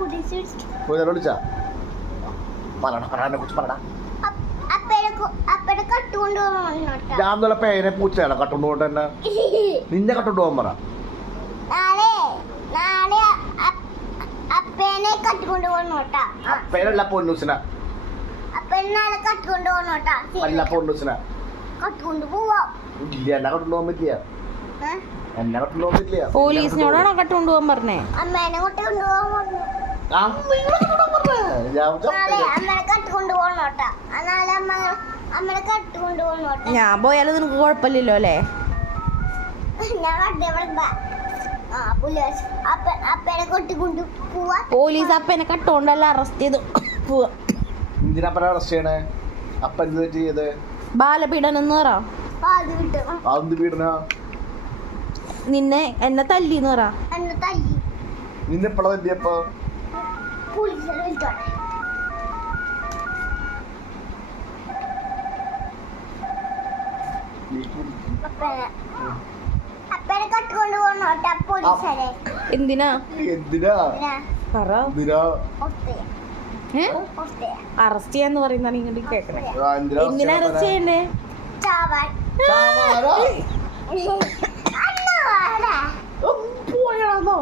പോലീസിനെ വിളിച്ചാ പറയണെ കുറിച്ച് പറയടാ. ഞാൻ നല്ല പേരെ പൂച്ചയാണ് കട്ടുകൊണ്ട് പോകണ്ട തന്നെ. നിന്നെ കട്ടുകൊണ്ട് പോകാൻ പറ. അപ്പേനല്ല പൊന്നൂസിന അല്ല പൊന്നൂസിന ഇല്ല എന്നെ കട്ടുകൊണ്ട് പോകാൻ പറ്റില്ല. എന്നെ കട്ടുകൊണ്ട് പോകാൻ പറ്റില്ല. പോലീസിനോടാണോ കട്ടുകൊണ്ട് പോകാൻ പറഞ്ഞേ? ഞാൻ പോയാലും നിനക്ക് കുഴപ്പമില്ലല്ലോ അല്ലേ? പോലീസ് അപ്പനെ കട്ടോണ്ടല്ല അറസ്റ്റ് ചെയ്തു പോവാ. എന്തിനാ അറസ്റ്റ് ചെയ്യണേ? അപ്പ എന്ത് ചെയ്ത്? ബാലപീഡനം എന്ന് പറ. നിന്നെ എന്നെ തല്ലിന്ന് പറ. നിന്നെ എപ്പോഴാ തല്ലിയപ്പോ? എന്തിനാ അറസ്റ്റ് ചെയ്യാന്ന് പറയുന്നതാണ് ഇങ്ങോട്ട് കേക്കണേ. എന്തിനാ അറസ്റ്റ് ചെയ്യണ്ടേ? പോയാണോ?